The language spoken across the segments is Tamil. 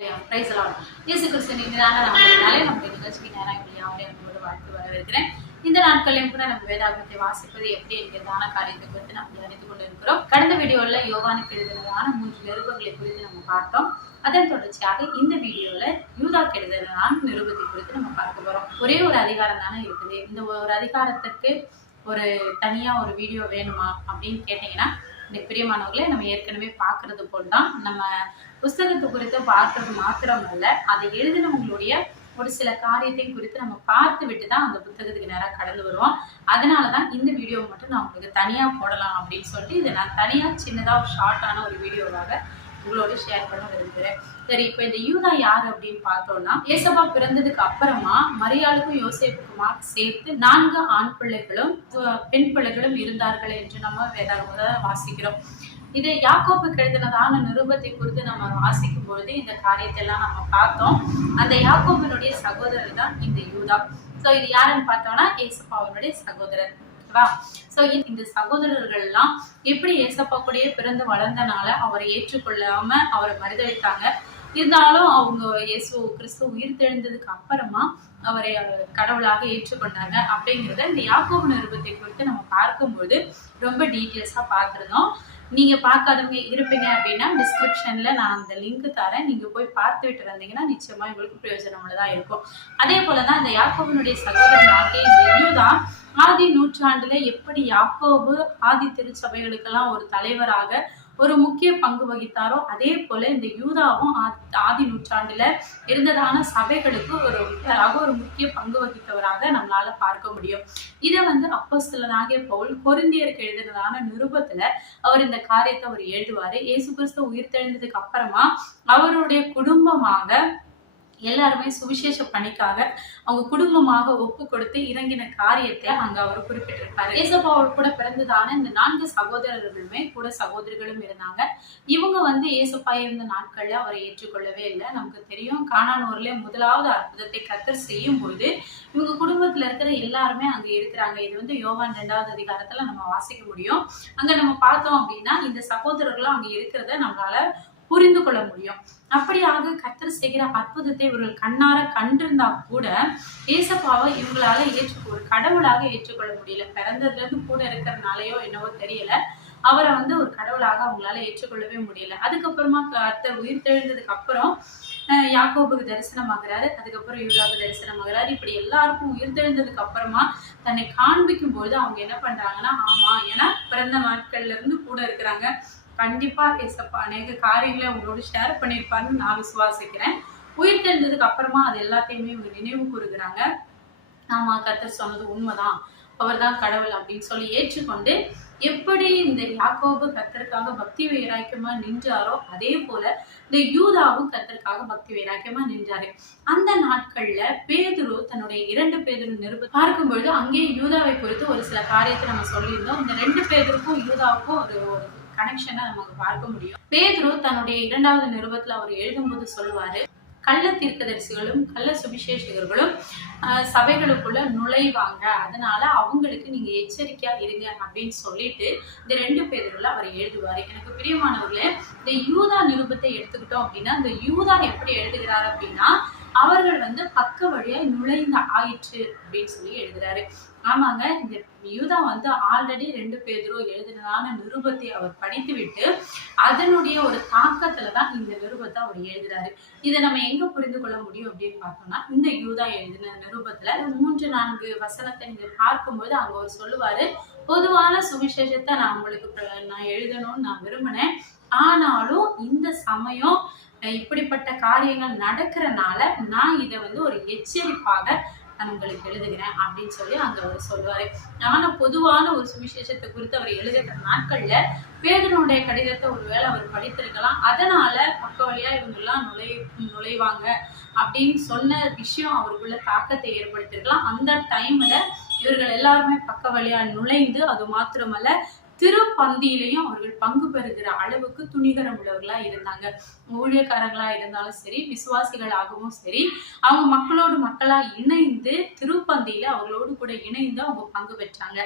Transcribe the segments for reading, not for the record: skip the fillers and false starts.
பிரைஸ் எல்லாம் இயேசு கிறிஸ்துவின் நாமத்தினாலே நம்முடைய நிகழ்ச்சிக்கு நேரம் இப்படியாவது நம்மளோட வாழ்த்து வரவேற்கிறேன். இந்த நாட்களையும் கூட நம்ம வேதாகமத்தை வாசிப்பது எப்படி என்கிறதான காரியத்தை குறித்து நம்ம அறிந்து கொண்டு இருக்கிறோம். கடந்த வீடியோல யோவானுக்கு எழுதினதான 3 நிருபங்களை குறித்து நம்ம பார்த்தோம். அதன் தொடர்ச்சியாக இந்த வீடியோல யூதாக்கு எழுதினதான நிருபத்தை குறித்து நம்ம பார்க்க போறோம். ஒரே ஒரு அதிகாரம் தானே இருக்குது. இந்த ஒரு அதிகாரத்துக்கு ஒரு தனியா ஒரு வீடியோ வேணுமா அப்படின்னு கேட்டீங்கன்னா, இந்த பிரியமானவர்களே, நம்ம ஏற்கனவே பார்க்கறது போல் தான் நம்ம புஸ்தகத்தை குறித்து பார்க்கறது மாத்திரமல்ல, அதை எழுதினவங்களுடைய ஒரு சில காரியத்தையும் குறித்து நம்ம பார்த்து விட்டு தான் அந்த புத்தகத்துக்கு நேராக கடந்து வருவோம். அதனாலதான் இந்த வீடியோ மட்டும் நான் உங்களுக்கு தனியா போடலாம் அப்படின்னு சொல்லிட்டு இதை நான் தனியா சின்னதா ஒரு ஷார்ட்டான ஒரு வீடியோவாக உங்களோட ஷேர் பண்ண விரும்புகிறேன். சரி, இப்ப இந்த யூதா யாரு அப்படின்னு பார்த்தோம்னா, ஏசப்பா பிறந்ததுக்கு அப்புறமா மரியாளுக்கும் யோசேப்புக்குமா சேர்த்து 4 ஆண் பிள்ளைகளும் பெண் பிள்ளைகளும் இருந்தார்கள் என்று நம்ம வேதாகமத்தை வாசிக்கிறோம். இது யாக்கோபுக்கு எழுதினதான நிருபத்தை குறித்து நம்ம வாசிக்கும் பொழுது இந்த காரியத்தை எல்லாம் நம்ம பார்த்தோம். அந்த யாக்கோபினுடைய சகோதரர் தான் இந்த யூதா. சோ இது யாருன்னு பார்த்தோம்னா ஏசப்பாவினுடைய சகோதரர். சோ இந்த சகோதரர்கள் எல்லாம் எப்படி ஏசப்பா கூடயே பிறந்து வளர்ந்தனால அவரை ஏற்றுக்கொள்ளாம அவரை மறுதளித்தாங்க. இருந்தாலும் அவங்க இயேசு கிறிஸ்து உயிர் தெழுந்ததுக்கு அப்புறமா அவரை கடவுளாக ஏற்றுக்கொண்டாங்க அப்படிங்கிறத இந்த யாக்கோபு நிருபத்தை குறித்து நம்ம பார்க்கும்போது ரொம்ப டீட்டெயில்ஸா பார்த்திருந்தோம். நீங்க பார்க்காதவங்க இருப்பீங்க அப்படின்னா டிஸ்கிரிப்ஷன்ல நான் அந்த லிங்க் தரேன். நீங்க போய் பார்த்துட்டு வந்தீங்கன்னா நிச்சயமா உங்களுக்கு பிரயோஜனமுள்ளதா இருக்கும். அதே போலதான் இந்த யாக்கோபினுடைய சகோதரனாகிய இந்த யூதா ஆதி நூற்றாண்டுல எப்படி யாக்கோபு ஆதி திருச்சபைகளுக்கெல்லாம் ஒரு தலைவராக ஒரு முக்கிய பங்கு வகித்தாரோ, அதே போல இந்த யூதாவும் ஆதி நூற்றாண்டுல இருந்ததான சபைகளுக்கு ஒரு முக்கிய பங்கு வகித்தவராக நம்மளால பார்க்க முடியும். இதை அப்போஸ்தலனாகிய பவுல் கொரிந்தியருக்கு எழுதினதான நிருபத்துல அவர் இந்த காரியத்தை அவர் எழுதுவாரு. இயேசு கிறிஸ்து உயிர் தெழுந்ததுக்கு அப்புறமா அவருடைய குடும்பமாக எல்லாருமே சுவிசேஷ பணிக்காக அவங்க குடும்பமாக ஒப்பு கொடுத்து இறங்கின காரியத்தை அங்க அவர் குறிப்பிட்டிருப்பாரு. ஏசப்பாவோட கூட பிறந்ததான இந்த 4 சகோதரர்களுமே கூட சகோதரிகளும் இருந்தாங்க. இவங்க ஏசப்பா இருந்த நாட்கள்ல அவரை ஏற்றுக்கொள்ளவே இல்லை. நமக்கு தெரியும், கானானூர்ல முதலாவது அற்புதத்தை கர்த்தர் செய்யும் பொழுது இவங்க குடும்பத்துல இருக்கிற எல்லாருமே அங்க இருக்கிறாங்க. இது யோவான் 2வது அதிகாரத்துல நம்ம வாசிக்க முடியும். அங்க நம்ம பார்த்தோம் அப்படின்னா இந்த சகோதரர்களும் அங்க இருக்கிறத நம்மளால புரிந்து கொள்ள முடியும். அப்படியாக கர்த்தர் செய்கிற அற்புதத்தை இவர்கள் கண்ணார கண்டிருந்தா கூட ஏசப்பாவை இவங்களால ஒரு கடவுளாக ஏற்றுக்கொள்ள முடியல. பிறந்ததுல இருந்து கூட இருக்கிறதுனாலயோ என்னவோ தெரியல, அவரை ஒரு கடவுளாக அவங்களால ஏற்றுக்கொள்ளவே முடியல. அதுக்கப்புறமா கர்த்தர் உயிர் தெழுந்ததுக்கு அப்புறம் யாக்கோபுக்கு தரிசனமாகிறாரு, அதுக்கப்புறம் யூதாவுக்கு தரிசனமாகிறாரு. இப்படி எல்லாருக்கும் உயிர் தெழுந்ததுக்கு அப்புறமா தன்னை காண்பிக்கும் பொழுது அவங்க என்ன பண்றாங்கன்னா, ஆமா, ஏன்னா பிறந்த நாட்கள்ல இருந்து கூட இருக்கிறாங்க, கண்டிப்பா ஏசப்பா அநேக காரியங்களை உங்களோட ஷேர் பண்ணிருப்பாருன்னு நான் விசுவாசிக்கிறேன். உயிர் தெரிஞ்சதுக்கு அப்புறமா அது எல்லாத்தையுமே இவங்க நினைவு கூறுகிறாங்க. ஆமா, கர்த்தர் சொன்னது உண்மைதான், அவர் தான் கடவுள் அப்படின்னு சொல்லி ஏற்றுக்கொண்டு, எப்படி இந்த யாக்கோபு கர்த்தருக்காக பக்தி வைராக்கியமா நின்றாரோ அதே போல இந்த யூதாவும் கர்த்தருக்காக பக்தி வைராக்கியமா நின்றாரு. அந்த நாட்கள்ல பேதுரு தன்னுடைய 2 பேதுரு நிருபத்தை பார்க்கும் பொழுது அங்கே யூதாவை குறித்து ஒரு சில காரியத்தை நம்ம சொல்லியிருந்தோம். இந்த 2 பேருக்கும் யூதாவுக்கும் ஒரு கனெக்ஷனை நமக்கு பார்க்க முடியும். பேதுரு தன்னுடைய 2வது நிருபத்துல அவர் எழுதும்போது சொல்லுவாரு, கள்ள தீர்க்கதரிசிகளும் கள்ள சுவிசேஷகர்களும் சபைகளுக்குள்ள நுழைவாங்க, அதனால அவங்களுக்கு நீங்க எச்சரிக்கையா இருங்க அப்படின்னு சொல்லிட்டு இந்த 2 பேருல அவர் எழுதுவாரு. எனக்கு பிரியமானவர்களே, இந்த யூதா நிருபத்தை எடுத்துக்கிட்டோம் அப்படின்னா, இந்த யூதா எப்படி எழுதுகிறார் அப்படின்னா, அவர்கள் பக்க வழியா நுழைந்த ஆயிற்று அப்படின்னு சொல்லி எழுதுறாரு. ஆமாங்க, இந்த யூதா ஆல்ரெடி 2 பேதுரு எழுதினதான நிருபத்தை அவர் படித்து விட்டு அதனுடைய ஒரு தாக்கத்துலதான் இந்த நிருபத்தை அவர் எழுதுறாரு. இதை நம்ம எங்க புரிந்து கொள்ள முடியும் அப்படின்னு பார்த்தோம்னா, இந்த யூதா எழுதின நிருபத்துல 3-4 வசனத்தை நீங்க பார்க்கும்போது அங்க அவர் சொல்லுவாரு, பொதுவான சுவிசேஷத்தை நான் உங்களுக்கு எழுதணும்னு நான் விரும்பினேன், ஆனாலும் இந்த சமயம் இப்படிப்பட்ட காரியங்கள் நடக்கிறனால நான் இதை ஒரு எச்சரிப்பாக நான் உங்களுக்கு எழுதுகிறேன் அப்படின்னு சொல்லி அங்க அவர் சொல்லுவாரு. ஆனா பொதுவான ஒரு சுவிசேஷத்தை குறித்து அவர் எழுதுகிற நாட்கள்ல பேதுருடைய கடிதத்தை ஒருவேளை அவர் படித்திருக்கலாம். அதனால பக்க வழியா இவங்க எல்லாம் நுழைவாங்க அப்படின்னு சொன்ன விஷயம் அவருக்குள்ள தாக்கத்தை ஏற்படுத்திருக்கலாம். அந்த டைம்ல இவர்கள் எல்லாருமே பக்க வழியா நுழைந்து, அது மாத்திரமல்ல திருப்பந்தியிலையும் அவர்கள் பங்கு பெறுகிற அளவுக்கு துணிகரம் உள்ளவர்களா இருந்தாங்க. ஊழியக்காரங்களா இருந்தாலும் சரி, விசுவாசிகளாகவும் சரி, அவங்க மக்களோடு மக்களா இணைந்து திருப்பந்தியில அவர்களோடு கூட இணைந்து அவங்க பங்கு பெற்றாங்க.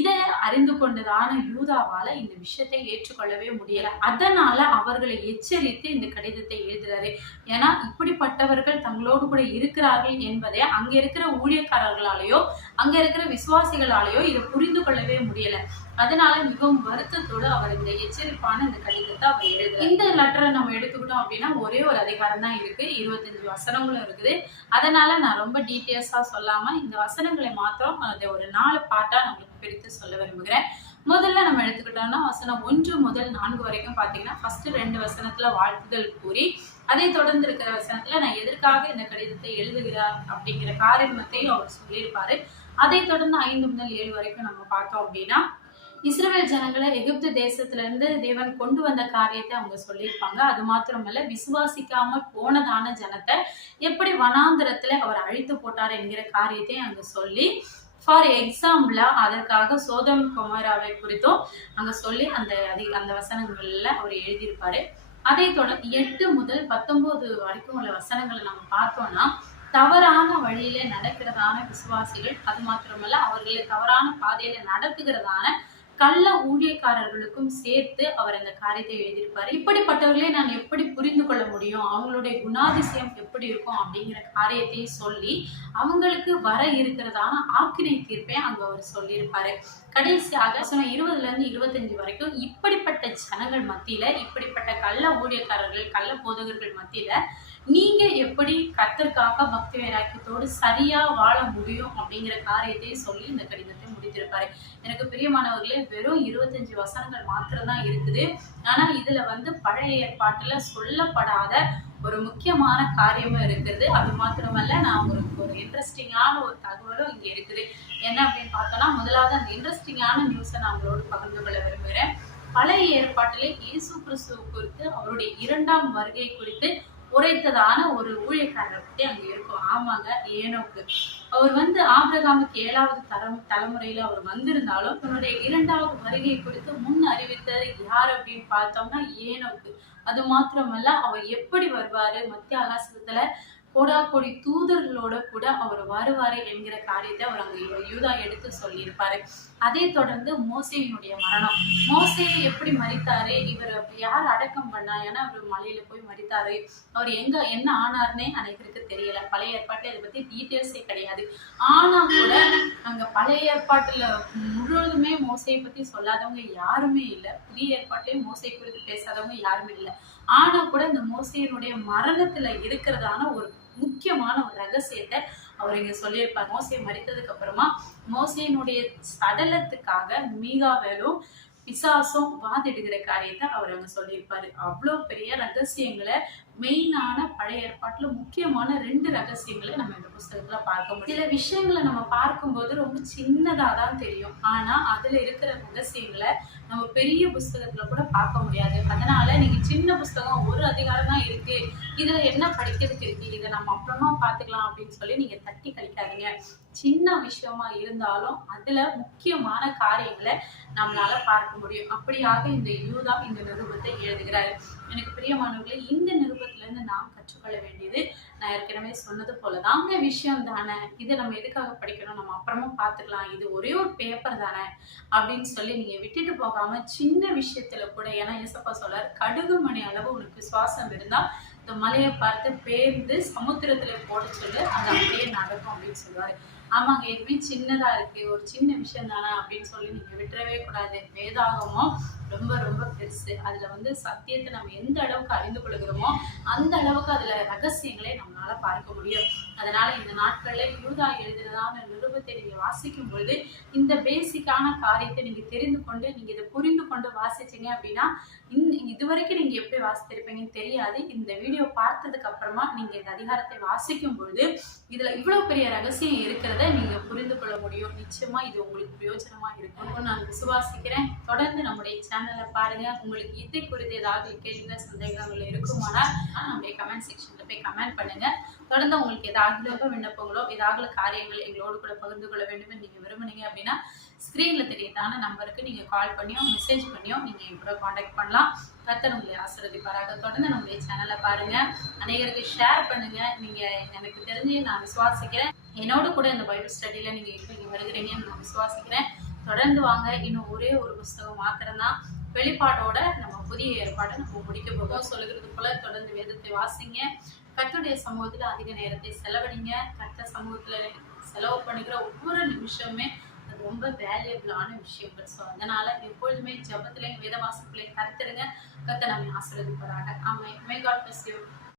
இதை அறிந்து கொண்டதான யூதாவால இந்த விஷயத்தை ஏற்றுக்கொள்ளவே முடியல. அதனால அவர்களை எச்சரித்து இந்த கடிதத்தை எழுதுறாரு. ஏன்னா இப்படிப்பட்டவர்கள் தங்களோடு கூட இருக்கிறார்கள் என்பதை அங்க இருக்கிற ஊழியக்காரர்களாலேயோ அங்க இருக்கிற விசுவாசிகளாலேயோ இதை புரிந்து கொள்ளவே முடியல. அதனால மிகவும் வருத்தத்தோடு அவர் இந்த எச்சரிப்பான இந்த கடிதத்தை அவர் எழுதுறாரு. இந்த லெட்டரை நம்ம எடுத்துக்கிட்டோம் அப்படின்னா ஒரே ஒரு அதிகாரம் தான் இருக்கு, 25 வசனங்களும் இருக்குது. அதனால நான் ரொம்ப டீட்டெயில்ஸா சொல்லாம இந்த வசனங்களை மாத்திரம் அதை ஒரு 4 பாட்டா நம்மளுக்கு பிரித்து சொல்ல விரும்புகிறேன். முதல்ல நம்ம எடுத்துக்கிட்டோம்னா வசனம் 1 முதல் 4 வரைக்கும் பாத்தீங்கன்னா ஃபர்ஸ்ட் 2 வசனத்துல வாழ்த்துதல் கூறி, அதை தொடர்ந்து இருக்கிற வசனத்துல நான் எதற்காக இந்த கடிதத்தை எழுதுகிறார் அப்படிங்கிற காரியத்தையும் அவர் சொல்லியிருப்பாரு. அதை தொடர்ந்து 5 முதல் 7 வரைக்கும் நம்ம பார்த்தோம் அப்படின்னா இஸ்ரவேல் ஜனங்களை எகிப்து தேசத்துல இருந்து தேவன் கொண்டு வந்த காரியத்தை அவங்க சொல்லியிருப்பாங்க. அது மாத்திரமல்ல, விசுவாசிக்காம போனதான ஜனத்தை எப்படி வனாந்திரத்துல அவர் அழித்து போட்டார் என்கிற காரியத்தை அங்க சொல்லி, ஃபார் எக்ஸாம்பிளா அதற்காக சோதம் கொமோராவை குறித்தும் அங்க சொல்லி அந்த வசனங்கள்ல அவர் எழுதியிருப்பாரு. அதை தொடர்ந்து 8 முதல் 19 வரைக்கும் உள்ள வசனங்களை நம்ம பார்த்தோம்னா தவறான வழியில நடக்கிறதான விசுவாசிகள், அது மாத்திரமல்ல அவர்களை தவறான பாதையில நடத்துகிறதான கள்ள ஊழியக்காரர்களுக்கும் சேர்த்து அவர் அந்த காரியத்தை எழுதியிருப்பாரு. இப்படிப்பட்டவர்களே நான் எப்படி புரிந்து கொள்ள முடியும், அவங்களுடைய குணாதிசயம் எப்படி இருக்கும் அப்படிங்கிற காரியத்தையும் சொல்லி அவங்களுக்கு வர இருக்கிறதான ஆக்கினை தீர்ப்பை அங்க அவர் சொல்லியிருப்பாரு. கடைசியாக 20 இருந்து 25 வரைக்கும் இப்படிப்பட்ட ஜனங்கள் மத்தியில, இப்படிப்பட்ட கள்ள ஊழியக்காரர்கள் கள்ள போதகர்கள் மத்தியில நீங்க எப்படி கர்த்தருக்காக பக்தி வைராக்கியத்தோடு சரியா வாழ முடியும் அப்படிங்கிற காரியத்தையும் சொல்லி இந்த கடிதத்தை முடித்திருப்பாரு. எனக்கு பிரியமானவர்களே, வெறும் 25 வசனங்கள் மாத்திரம்தான் இருக்குது. ஆனா இதுல பழைய ஏற்பாட்டுல சொல்லப்படாத ஒரு முக்கியமான காரியமும் இருக்கிறது. அது மாத்திரமல்ல, நான் உங்களுக்கு ஒரு இன்ட்ரெஸ்டிங்கான ஒரு தகவலும் இங்க இருக்குது. என்ன அப்படின்னு பார்த்தோம்னா, முதலாவது அந்த இன்ட்ரெஸ்டிங்கான நியூஸை நான் உங்களோடு பகிர்ந்து கொள்ள விரும்புகிறேன். பழைய ஏற்பாட்டிலே இயேசு கிறிஸ்துவ குறித்து, அவருடைய 2ஆம் வருகை குறித்து உரைத்ததான ஒரு ஊழியக்காரரை பத்தி அங்க இருக்கும். ஆமாங்க, ஏனோக்கு. அவர் ஆபிரகாமுக்கு 7வது தலைமுறையில அவர் வந்திருந்தாலும் தன்னுடைய 2வது வருகை குறித்து முன் அறிவித்தது யார் அப்படின்னு பார்த்தோம்னா ஏனோக்கு. அது மாத்திரமல்ல, அவர் எப்படி வருவாரு, மத்திய ஆகாசத்துல கோடாகோடி தூதர்களோட கூட அவர் வருவாரு என்கிற காரியத்தை அவர் அங்க யூதா எடுத்து சொல்லியிருப்பாரு. அதை தொடர்ந்து மோசேயினுடைய மரணம், மோசேயை எப்படி மரித்தாரு, இவர் யார் அடக்கம் பண்ணா, ஏன்னா அவர் மலையில போய் மரித்தாரு, அவர் என்ன ஆனார்னே அனைவருக்கு தெரியல. பழைய ஏற்பாட்டுல இதை பத்தி டீட்டெயில்ஸே கிடையாது. ஆனா கூட அங்க பழைய ஏற்பாட்டுல முழுவதுமே மோசையை பத்தி சொல்லாதவங்க யாருமே இல்லை, புதிய ஏற்பாட்டிலேயே மோசை குறித்து பேசாதவங்க யாருமே இல்லை. ஆனா கூட இந்த மோசையினுடைய மரணத்துல இருக்கிறதான ஒரு முக்கியமான ஒரு ரகசியத்தை அவர் இங்க சொல்லியிருப்பார். மோசே மரித்ததுக்கு அப்புறமா மோசையினுடைய சடலத்துக்காக மீகாவேலும் பிசாசும் வாதிடுகிற காரியத்தை அவர் அங்க சொல்லியிருப்பாரு. அவ்வளவு பெரிய ரகசியங்களை, மெயினான பழைய ஏற்பாட்டுல முக்கியமான 2 ரகசியங்களை நம்ம இந்த புஸ்தகத்துல பார்க்க முடியும். சில விஷயங்களை நம்ம பார்க்கும்போது ரொம்ப சின்னதா தான் தெரியும், ஆனா அதுல இருக்கிற ரகசியங்களை நம்ம பெரிய புஸ்தகத்துல கூட பார்க்க முடியாது. அதனால நீங்க சின்ன புஸ்தகம், ஒரு அதிகாரம் தான் இருக்கு, இதுல என்ன படிக்கிறதுக்கு இருக்கு, இதை நம்ம அப்புறமா பார்த்துக்கலாம் அப்படின்னு சொல்லி நீங்க தட்டி கழிக்காதீங்க. சின்ன விஷயமா இருந்தாலும் அதுல முக்கியமான காரியங்களை நம்மளால பார்க்க முடியும். அப்படியாக இந்த யூதா இந்த நிருபத்தை எழுதுகிறாரு. எனக்கு பிரியமானவர்களே, இந்த நிருபத்துல இருந்து நாம் கற்றுக்கொள்ள வேண்டியது, நான் ஏற்கனவே சொன்னது போலதான் விஷயம் தானே, இதை நம்ம எதுக்காக படிக்கணும், நம்ம அப்புறமா பார்த்துக்கலாம், இது ஒரே ஒரு பேப்பர் தானே அப்படின்னு சொல்லி நீங்க விட்டுட்டு போகாம சின்ன விஷயத்துல கூட, ஏன்னா ஏசப்பா சொல்றாரு, கடுகு மணி அளவு உனக்கு விசுவாசம் இருந்தா இந்த மலையை பார்த்து பேர்ந்து சமுத்திரத்துல போட சொல்லு, அது அப்படியே நடக்கும் அப்படின்னு சொல்லுவாரு. ஆமாங்க, எதுவுமே சின்னதா இருக்கு, ஒரு சின்ன விஷயம் தானே அப்படின்னு சொல்லி நீங்க விட்டுறவே கூடாது. வேதாகமும் ரொம்ப ரொம்ப பெருசு. அதுல சத்தியத்தை நம்ம எந்த அளவுக்கு அறிந்து கொள்கிறோமோ அந்த அளவுக்கு அதுல ரகசியங்களை நம்மளால பார்க்க முடியும். அதனால இந்த நாட்கள்ல யூதா எழுதுறதான நிருபத்தை நீங்க வாசிக்கும் பொழுது இந்த பேசிக்கான காரியத்தை நீங்க தெரிந்து கொண்டு, நீங்க இதை புரிந்து கொண்டு வாசிச்சீங்க அப்படின்னா, இதுவரைக்கும் நீங்க எப்படி வாசித்திருப்பீங்கன்னு தெரியாது. இந்த வீடியோ பார்த்ததுக்கு அப்புறமா நீங்க இந்த அதிகாரத்தை வாசிக்கும் பொழுது இதுல இவ்வளவு பெரிய ரகசியம் இருக்கிறத நீங்க புரிந்து கொள்ள முடியும். நிச்சயமா இது உங்களுக்கு பிரயோஜனமா இருக்கும் நான் விசுவாசிக்கிறேன். தொடர்ந்து நம்முடைய சேனலை பாருங்க. உங்களுக்கு இதை குறித்து ஏதாவது கேள்விகள், சந்தேகங்கள் இருக்குமானால் நம்முடைய கமெண்ட் செக்ஷன்ல போய் கமெண்ட் பண்ணுங்க. தொடர்ந்து உங்களுக்கு ஏதாவது விண்ணப்பங்களோ ஏதாவது காரியங்கள் எங்களோடு கூட பகிர்ந்து கொள்ள வேண்டும் நீங்க விரும்புனீங்க அப்படின்னா ஸ்கிரீன்ல தெரியதான நம்பருக்கு நீங்க கால் பண்ணியோ மெசேஜ் பண்ணியோ நீங்க எங்களோட காண்டாக்ட் பண்ணலாம். கர்த்தர் உங்களை ஆசீர்வதிப்பாராக. தொடர்ந்து நம்முடைய சேனலை பாருங்க, அநேகருக்கு ஷேர் பண்ணுங்க. நீங்க எனக்கு தெரிஞ்சு நான் விசுவாசிக்கிறேன், என்னோட கூட இந்த பைபிள் ஸ்டடியில நீங்க இப்போ இங்க வருகிறீங்கன்னு நான் விசுவாசிக்கிறேன். தொடர்ந்து வாங்க. இன்னும் ஒரே ஒரு புஸ்தகம் மாத்திரம்தான், வெளிப்பாடோட நம்ம புதிய ஏற்பாடை நம்ம முடிக்க போகிறோம். சொல்லுகிறது போல தொடர்ந்து வேதத்தை வாசிங்க. கர்த்தருடைய சமூகத்துல அதிக நேரத்தை செலவழிங்க. கர்த்தர் சமூகத்துல செலவு பண்ணுகிற ஒவ்வொரு நிமிஷமுமே அது ரொம்ப வேல்யூபிளான விஷயங்கள். ஸோ அதனால எப்பொழுதுமே ஜபத்திலையும் வேத வாசிப்புலையும் கருத்துருங்க. கர்த்தர் நம்மை ஆசீர்வதிப்பாராக. Amen. May God bless you.